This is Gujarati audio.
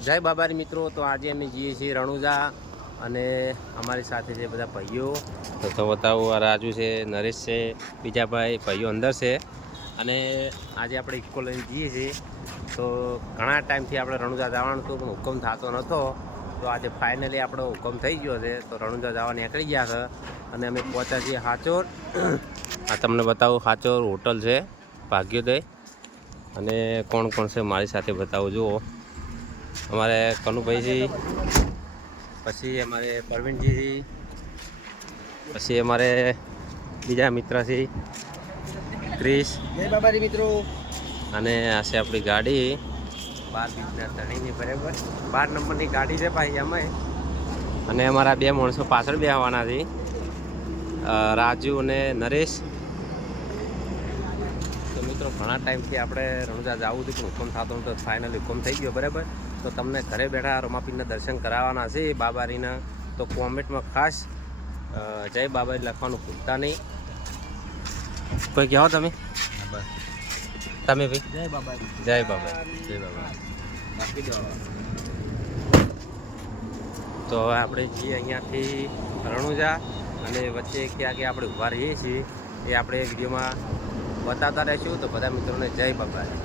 જય બાબારી મિત્રો. તો આજે અમે જઈએ છીએ રણુજા અને અમારી સાથે છે બધા ભાઈઓ. તો બતાવું, આ રાજુ છે, નરેશ છે, બીજા ભાઈઓ અંદર છે. અને આજે આપણે ઇકો લઈને જઈએ છીએ. તો ઘણા ટાઈમથી આપણે રણુજા જવાનું હતું પણ હુકમ થતો નહોતો. તો આજે ફાઇનલી આપણો હુકમ થઈ ગયો છે. તો રણુજા જવા નીકળી ગયા છે અને અમે પહોંચ્યા છીએ હાચોર. આ તમને બતાવું, હાચોર હોટલ છે ભાગ્યોદય. અને કોણ કોણ છે મારી સાથે બતાવું. જુઓ, અમારે કનુભાઈજી, પછી અમારે પરવીનજીજી, પછી અમારે બીજા મિત્ર છે ક્રિશ. જય બાબારી મિત્રો. અને આ છે આપણી ગાડી 12 બીજના ધણીની, બરાબર 12 નંબરની ગાડી છે ભાઈ અમે. અને અમારા બે માણસો પાછળ બેસવાના છે, રાજુ અને નરેશ. તો મિત્રો, ઘણા ટાઈમથી આપણે રણુજા જવું હતું પણ હુકમ થતો નતો. ફાઇનલી હુકમ થઈ ગયો, બરાબર. તો તમને ઘરે બેઠા રમાપીરના દર્શન કરાવવાના છે બાબારીના. તો કોમેન્ટમાં ખાસ જય બાબારી લખવાનું ભૂલતા નહીં. કોઈ કહો તમે ભાઈ. જય બાબારી. જય બાબારી. જય બાબારી. તો હવે આપણે જઈએ અહીંયાથી રણુજા, અને વચ્ચે ક્યાં ક્યાં આપણે ઊભા રહીએ છીએ એ આપણે વિડીયોમાં બતાવતા રહીશું. તો બધા મિત્રોને જય બાબારી.